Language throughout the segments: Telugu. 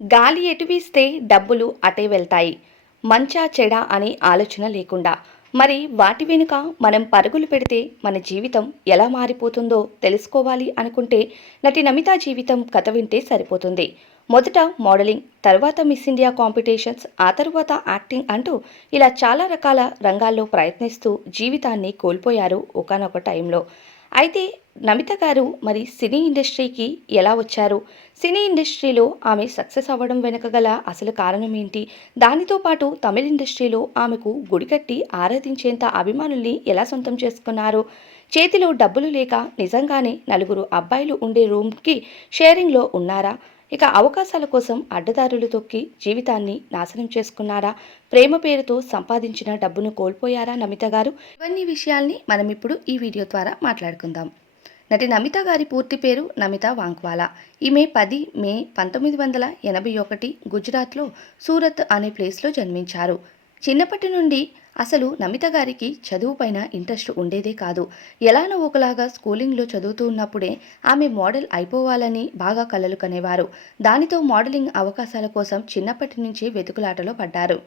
గాలి ఎటు వీస్తే డబ్బులు అటే వెళ్తాయి. మంచా చెడా అనే ఆలోచన లేకుండా. మరి వాటి వెనుక మనం పరుగులు పెడితే మన జీవితం ఎలా మారిపోతుందో తెలుసుకోవాలి అనుకుంటే నటి నమిత జీవితం కథ వింటే సరిపోతుంది. మొదట మోడలింగ్ తర్వాత మిస్ ఇండియా కాంపిటీషన్స్ ఆ తర్వాత యాక్టింగ్ అంటూ ఇలా చాలా రకాల రంగాల్లో ప్రయత్నిస్తూ జీవితాన్ని కోల్పోయారు ఒకానొక టైంలో. అయితే నమిత గారు మరి సినీ ఇండస్ట్రీకి ఎలా వచ్చారు? సినీ ఇండస్ట్రీలో ఆమె సక్సెస్ అవ్వడం వెనుక గల అసలు కారణం ఏంటి? దానితో పాటు తమిళ ఇండస్ట్రీలో ఆమెకు గుడికట్టి ఆరాధించేంత అభిమానుల్ని ఎలా సొంతం చేసుకున్నారు? చేతిలో డబ్బులు లేక నిజంగానే నలుగురు అబ్బాయిలు ఉండే రూమ్కి షేరింగ్లో ఉన్నారా? ఇక అవకాశాల కోసం అడ్డదారులు తొక్కి జీవితాన్ని నాశనం చేసుకున్నారా? ప్రేమ పేరుతో సంపాదించిన డబ్బును కోల్పోయారా నమిత గారు? ఇవన్నీ విషయాల్ని మనం ఇప్పుడు ఈ వీడియో ద్వారా మాట్లాడుకుందాం. నటి నమిత గారి పూర్తి పేరు నమిత వాంక్వాలా ఈమె పది మే పంతొమ్మిది వందల ఎనభై ఒకటి గుజరాత్లో సూరత్ అనే ప్లేస్లో జన్మించారు. చిన్నప్పటి నుండి అసలు నమిత గారికి చదువుపైన ఇంట్రెస్ట్ ఉండేదే కాదు. ఎలానో ఒకలాగా స్కూలింగ్లో చదువుతూ ఉన్నప్పుడే ఆమె మోడల్ అయిపోవాలని బాగా కలలు కనేవారు. దానితో మోడలింగ్ అవకాశాల కోసం చిన్నప్పటి నుంచే వెతుకులాటలో పడ్డారు.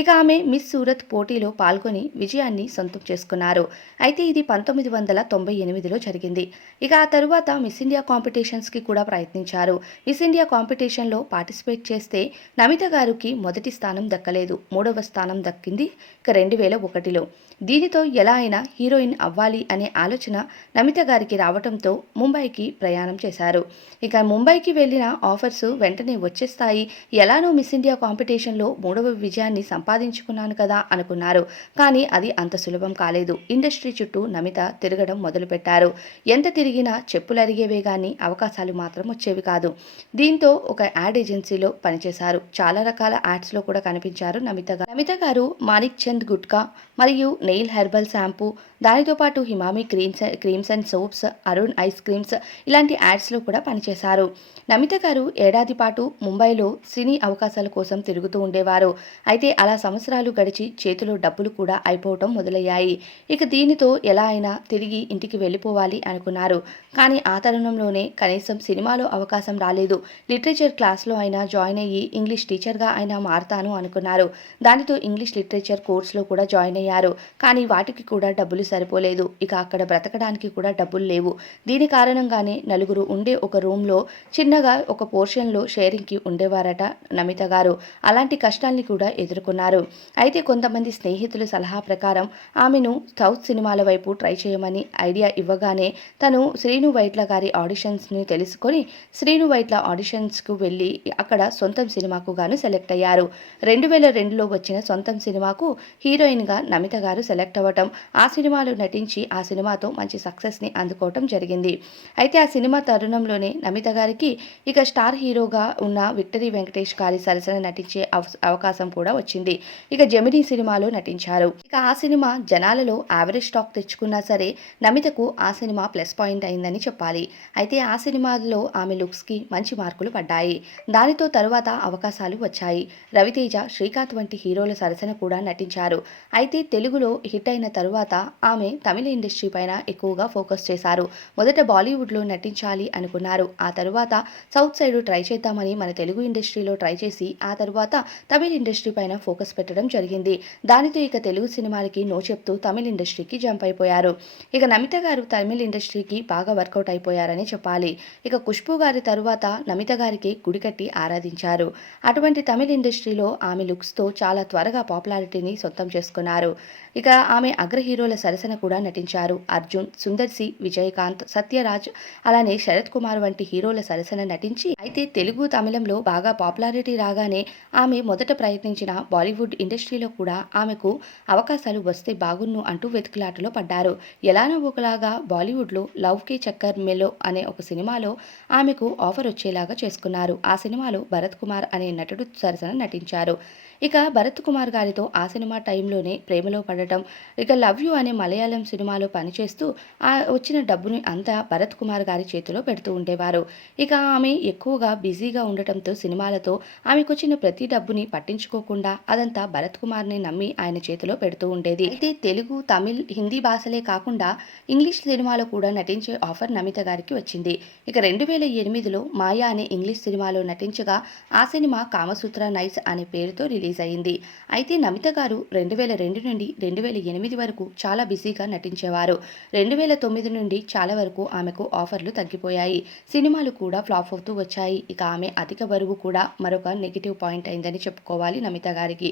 ఇక ఆమె మిస్ సూరత్ పోటీలో పాల్గొని విజయాన్ని సొంతం చేసుకున్నారు. అయితే ఇది పంతొమ్మిది వందల తొంభై ఎనిమిదిలో జరిగింది. ఇక ఆ తరువాత మిస్ ఇండియా కాంపిటీషన్స్కి కూడా ప్రయత్నించారు. మిస్ ఇండియా కాంపిటీషన్లో పార్టిసిపేట్ చేస్తే నమిత గారికి మొదటి స్థానం దక్కలేదు. మూడవ స్థానం దక్కింది ఇక రెండు వేల ఒకటిలో. దీనితో ఎలా అయినా హీరోయిన్ అవ్వాలి అనే ఆలోచన నమిత గారికి రావడంతో ముంబైకి ప్రయాణం చేశారు. ఇక ముంబైకి వెళ్ళిన ఆఫర్స్ వెంటనే వచ్చేస్తాయి. ఎలానో మిస్ ఇండియా కాంపిటీషన్లో మూడవ విజయాన్ని సంపాదించుకున్నాను కదా అనుకున్నారు. కానీ అది అంత సులభం కాలేదు. ఇండస్ట్రీ చుట్టూ నమిత తిరగడం మొదలుపెట్టారు. ఎంత తిరిగినా చెప్పులు అరిగేవే కానీ అవకాశాలు మాత్రం వచ్చేవి కాదు. దీంతో ఒక యాడ్ ఏజెన్సీలో పనిచేశారు. చాలా రకాల యాడ్స్లో కూడా కనిపించారు నమిత గారు. నమిత గారు మాణిక్ చంద్ గుట్కా మరియు నెయిల్ హెర్బల్ షాంపూ దానితో పాటు Himani creams creams and soaps Arun ice creams ఇలాంటి యాడ్స్లో కూడా పనిచేశారు. నమిత గారు ఏడాది పాటు ముంబైలో సినీ అవకాశాల కోసం తిరుగుతూ ఉండేవారు. అయితే అలా సంవత్సరాలు గడిచి చేతిలో డబ్బులు కూడా అయిపోవటం మొదలయ్యాయి. ఇక దీనితో ఎలా అయినా తిరిగి ఇంటికి వెళ్ళిపోవాలి అనుకున్నారు. కానీ ఆ తరుణంలోనే కనీసం సినిమాలో అవకాశం రాలేదు. లిటరేచర్ క్లాస్లో అయినా జాయిన్ అయ్యి ఇంగ్లీష్ టీచర్గా అయినా మారతాను అనుకున్నారు. దానితో ఇంగ్లీష్ లిటరేచర్ కోర్సులో కూడా జాయిన్ అయ్యారు. కానీ వాటికి కూడా డబ్బులు సరిపోలేదు. ఇక అక్కడ బ్రతకడానికి కూడా డబ్బులు లేవు. దీని కారణంగానే నలుగురు ఉండే ఒక రూమ్లో చిన్నగా ఒక పోర్షన్లో షేరింగ్కి ఉండేవారట నమిత గారు. అలాంటి కష్టాల్ని కూడా ఎదుర్కొన్నారు. అయితే కొంతమంది స్నేహితుల సలహా ప్రకారం ఆమెను సౌత్ సినిమాల వైపు ట్రై చేయమని ఐడియా ఇవ్వగానే తను శ్రీను వైట్ల గారి ఆడిషన్స్ని తెలుసుకొని శ్రీను వైట్ల ఆడిషన్స్కు వెళ్ళి అక్కడ సొంతం సినిమాకు గాను సెలెక్ట్ అయ్యారు. రెండు వేల రెండులో వచ్చిన సొంతం సినిమాకు హీరోయిన్గా నమిత గారు సెలెక్ట్ అవ్వటం ఆ సినిమాలో నటించి ఆ సినిమాతో మంచి సక్సెస్ని అందుకోవటం జరిగింది. అయితే ఆ సినిమా తరుణంలోనే నమిత గారికి ఇక స్టార్ హీరోగా ఉన్న విక్టరీ వెంకటేష్ గారి సరసన నటించే అవ- అవకాశం కూడా వచ్చింది. ఇక జమినీ సినిమాలో నటించారు. ఇక ఆ సినిమా జనాలలో యావరేజ్ టాక్ తెచ్చుకున్నా సరే నమితకు ఆ సినిమా ప్లస్ పాయింట్ అయిందని చెప్పాలి. అయితే ఆ సినిమాలో ఆమె లుక్స్కి మంచి మార్కులు పడ్డాయి. దానితో తరువాత అవకాశాలు వచ్చాయి. రవితేజ శ్రీకాంత్ వంటి హీరోల సరసన కూడా నటించారు. అయితే తెలుగులో హిట్ అయిన తరువాత ఆమె తమిళ ఇండస్ట్రీ పైన ఎక్కువగా ఫోకస్ చేశారు. మొదట బాలీవుడ్లో నటించాలి అనుకున్నారు. ఆ తరువాత సౌత్ సైడ్ ట్రై చేద్దామని మన తెలుగు ఇండస్ట్రీలో ట్రై చేసి ఆ తరువాత తమిళ ఇండస్ట్రీ పైన ఫోకస్ పెట్టడం జరిగింది. దానితో ఇక తెలుగు సినిమాలకి నో చెప్తూ తమిళ ఇండస్ట్రీకి జంప్ అయిపోయారు. ఇక నమిత గారు తమిళ ఇండస్ట్రీకి బాగా వర్కౌట్ అయిపోయారని చెప్పాలి. ఇక ఖుష్బు గారి తరువాత నమిత గారికి గుడికట్టి ఆరాధించారు. అటువంటి తమిళ ఇండస్ట్రీలో ఆమె లుక్స్తో చాలా త్వరగా పాపులారిటీని సొంతం చేసుకున్నారు. ఇక ఆమె అగ్ర హీరోల సరసన కూడా నటించారు. అర్జున్ సుందర్ సి విజయకాంత్ సత్యరాజ్ అలానే శరత్ కుమార్ వంటి హీరోల సరసన నటించి అయితే తెలుగు తమిళంలో బాగా పాపులారిటీ రాగానే ఆమె మొదట ప్రయత్నించిన బాలీవుడ్ ఇండస్ట్రీలో కూడా ఆమెకు అవకాశాలు వస్తే బాగున్ను అంటూ వెతుకులాటలో పడ్డారు. ఎలానో ఒకలాగా బాలీవుడ్లో లవ్ కే చక్కర్ మెలో అనే ఒక సినిమాలో ఆమెకు ఆఫర్ వచ్చేలాగా చేసుకున్నారు. ఆ సినిమాలో భరత్ కుమార్ అనే నటుడు సరసన నటించారు. ఇక భరత్ కుమార్ గారితో ఆ సినిమా టైంలోనే ప్రేమలో పడటం ఇక లవ్ యూ అనే మలయాళం సినిమాలో పనిచేస్తూ ఆ వచ్చిన డబ్బుని అంతా భరత్ కుమార్ గారి చేతిలో పెడుతూ ఉండేవారు. ఇక ఆమె ఎక్కువగా బిజీగా ఉండటంతో సినిమాలతో ఆమెకు వచ్చిన ప్రతి డబ్బుని పట్టించుకోకుండా అదంతా భరత్ కుమార్ని నమ్మి ఆయన చేతిలో పెడుతూ ఉండేది. అయితే తెలుగు తమిళ్ హిందీ భాషలే కాకుండా ఇంగ్లీష్ సినిమాలో కూడా నటించే ఆఫర్ నమిత గారికి వచ్చింది. ఇక రెండు వేల ఎనిమిదిలో మాయా అనే ఇంగ్లీష్ సినిమాలో నటించగా ఆ సినిమా కామసూత్ర నైట్స్ అనే పేరుతో రిలీజ్ రిలీజ్ అయింది అయితే నమిత గారు రెండు వేల రెండు నుండి రెండు వేల ఎనిమిది వరకు చాలా బిజీగా నటించేవారు. రెండు వేల తొమ్మిది నుండి చాలా వరకు ఆమెకు ఆఫర్లు తగ్గిపోయాయి. సినిమాలు కూడా ఫ్లాప్ అవుతూ వచ్చాయి. ఇక ఆమె అధిక బరువు కూడా మరొక నెగిటివ్ పాయింట్ అయిందని చెప్పుకోవాలి నమిత గారికి.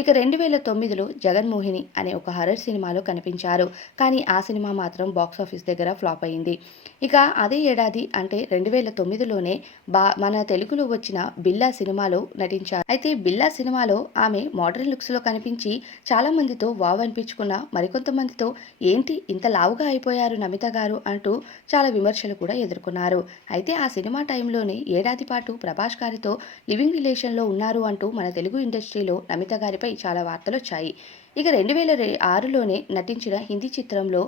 ఇక రెండు వేల తొమ్మిదిలో జగన్మోహిని అనే ఒక హర్రర్ సినిమాలో కనిపించారు. కానీ ఆ సినిమా మాత్రం బాక్స్ ఆఫీస్ దగ్గర ఫ్లాప్ అయింది. ఇక అదే ఏడాది అంటే రెండు వేల తొమ్మిదిలోనే బా మన తెలుగులో వచ్చిన బిల్లా సినిమాలో నటించారు. అయితే బిల్లా సినిమాలో ఆమె మోడర్న్ లుక్స్లో కనిపించి చాలామందితో వావ్ అనిపించుకున్న మరికొంతమందితో ఏంటి ఇంత లావుగా అయిపోయారు నమిత గారు అంటూ చాలా విమర్శలు కూడా ఎదుర్కొన్నారు. అయితే ఆ సినిమా టైంలోనే ఏడాది పాటు ప్రభాస్ గారితో లివింగ్ రిలేషన్లో ఉన్నారు అంటూ మన తెలుగు ఇండస్ట్రీలో నమిత గారిపై చాలా వార్తలు వచ్చాయి ఇక రెండు వేల ఆరులోనే నటించిన హిందీ చిత్రంలో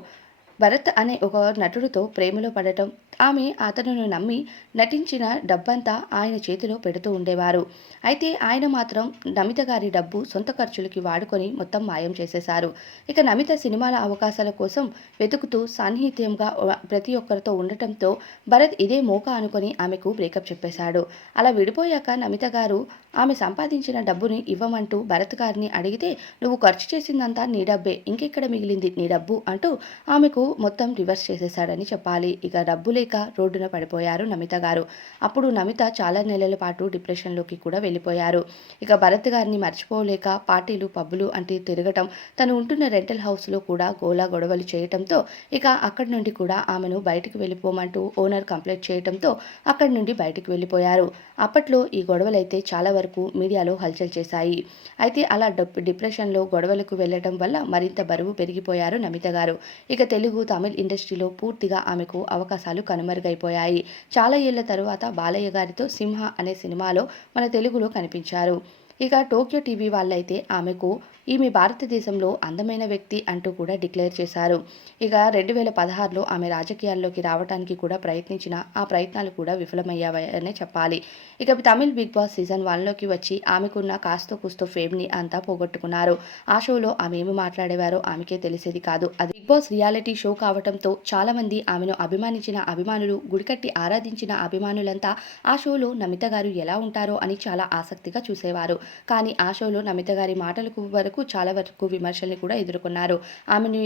భరత్ అనే ఒక నటుడితో ప్రేమలో పడటం ఆమె అతనును నమ్మి నటించిన డబ్బంతా ఆయన చేతిలో పెడుతూ ఉండేవారు. అయితే ఆయన మాత్రం నమిత గారి డబ్బు సొంత ఖర్చులకి వాడుకొని మొత్తం మాయం చేసేశారు. ఇక నమిత సినిమాల అవకాశాల కోసం వెతుకుతూ సాన్నిహిత్యంగా ప్రతి ఒక్కరితో ఉండటంతో భరత్ ఇదే మోక అనుకొని ఆమెకు బ్రేకప్ చెప్పేశాడు. అలా విడిపోయాక నమిత గారు ఆమె సంపాదించిన డబ్బుని ఇవ్వమంటూ భరత్ గారిని అడిగితే నువ్వు ఖర్చు చేసిందంతా నీ డబ్బే ఇంకెక్కడ మిగిలింది నీ డబ్బు అంటూ ఆమెకు మొత్తం రివర్స్ చేసేశాడని చెప్పాలి. ఇక డబ్బు లేక రోడ్డున పడిపోయారు నమిత గారు. అప్పుడు నమిత చాలా నెలల పాటు డిప్రెషన్లోకి కూడా వెళ్ళిపోయారు. ఇక భరత్ గారిని మర్చిపోలేక పార్టీలు పబ్బులు అంటే తిరగటం తను ఉంటున్న రెంటల్ హౌస్లో కూడా గోలా గొడవలు చేయటంతో ఇక అక్కడి నుండి కూడా ఆమెను బయటికి వెళ్ళిపోమంటూ ఓనర్ కంప్లైంట్ చేయటంతో అక్కడి నుండి బయటికి వెళ్ళిపోయారు. అప్పట్లో ఈ గొడవలైతే చాలా వరకు మీడియాలో హల్చల్ చేశాయి. అయితే అలా డిప్రెషన్లో గొడవలకు వెళ్ళటం వల్ల మరింత బరువు పెరిగిపోయారు నమిత గారు. ఇక తెలుగు తమిళ్ ఇండస్ట్రీలో పూర్తిగా ఆమెకు అవకాశాలు కనుమరుగైపోయాయి. చాలా ఏళ్ళ తరువాత బాలయ్య గారితో సింహ అనే సినిమాలో మన తెలుగులో కనిపించారు. ఇక టోక్యో టీవీ వాళ్ళైతే ఆమెకు ఈమె భారతదేశంలో అందమైన వ్యక్తి అంటూ కూడా డిక్లేర్ చేశారు. ఇక రెండు వేల పదహారులో ఆమె రాజకీయాల్లోకి రావడానికి కూడా ప్రయత్నించిన ఆ ప్రయత్నాలు కూడా విఫలమయ్యాయనే చెప్పాలి. ఇక తమిళ్ బిగ్ బాస్ సీజన్ వన్లోకి వచ్చి ఆమెకున్న కాస్తో కూస్తో ఫేమ్ని అంతా పోగొట్టుకున్నారు. ఆ షోలో ఆమె ఏమి మాట్లాడేవారో ఆమెకే తెలిసేది కాదు. అది బాస్ రియాలిటీ షో కావడంతో చాలామంది ఆమెను అభిమానించిన అభిమానులు గుడికట్టి ఆరాధించిన అభిమానులంతా ఆ షోలో నమిత గారు ఎలా ఉంటారో అని చాలా ఆసక్తిగా చూసేవారు. కానీ ఆ షోలో నమిత గారి మాటలకు వరకు చాలా వరకు విమర్శల్ని కూడా ఎదుర్కొన్నారు. ఆమెను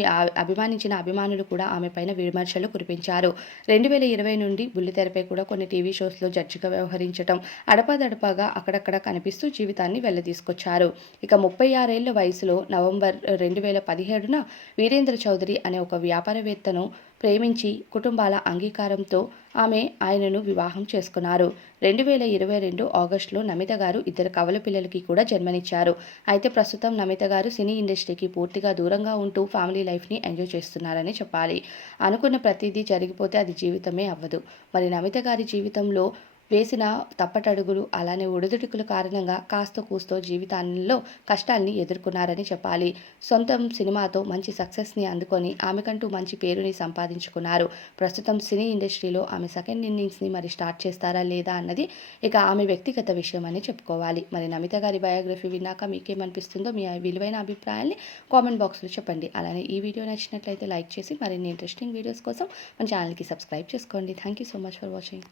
అభిమానించిన అభిమానులు కూడా ఆమె పైన విమర్శలు కురిపించారు. రెండు వేల ఇరవై నుండి బుల్లితెరపై కూడా కొన్ని టీవీ షోస్లో జడ్జిగా వ్యవహరించడం అడపాదడపాగా అక్కడక్కడ కనిపిస్తూ జీవితాన్ని వెళ్ళదీసుకొచ్చారు ఇక ముప్పై ఆరేళ్ళ వయసులో నవంబర్ రెండు వేల పదిహేడున వీరేంద్ర చౌదరి అనే ఒక వ్యాపారవేత్తను ప్రేమించి కుటుంబాల అంగీకారంతో ఆమె ఆయనను వివాహం చేసుకున్నారు. రెండు వేల ఇరవై రెండు ఆగస్టులో నమిత గారు ఇద్దరు కవల పిల్లలకి కూడా జన్మనిచ్చారు. అయితే ప్రస్తుతం నమిత గారు సినీ ఇండస్ట్రీకి పూర్తిగా దూరంగా ఉంటూ ఫ్యామిలీ లైఫ్ని ఎంజాయ్ చేస్తున్నారని చెప్పాలి. అనుకున్న ప్రతిదీ జరిగిపోతే అది జీవితమే అవ్వదు. మరి నమిత గారి జీవితంలో వేసిన తప్పటడుగులు అలానే ఒడిదుడుకుల కారణంగా కాస్త కూస్తో జీవితాల్లో కష్టాల్ని ఎదుర్కొన్నారని చెప్పాలి. సొంతం సినిమాతో మంచి సక్సెస్ని అందుకొని ఆమెకంటూ మంచి పేరుని సంపాదించుకున్నారు. ప్రస్తుతం సినీ ఇండస్ట్రీలో ఆమె సెకండ్ ఇన్నింగ్స్ని మరి స్టార్ట్ చేస్తారా లేదా అన్నది ఇక ఆమె వ్యక్తిగత విషయం అని చెప్పుకోవాలి. మరి నమిత గారి బయోగ్రఫీ విన్నాక మీకేమనిపిస్తుందో మీ విలువైన అభిప్రాయాన్ని కామెంట్ బాక్స్లో చెప్పండి. అలానే ఈ వీడియో నచ్చినట్లయితే లైక్ చేసి మరిన్ని ఇంట్రెస్టింగ్ వీడియోస్ కోసం మన ఛానల్కి సబ్స్క్రైబ్ చేసుకోండి. Thank you so much for watching.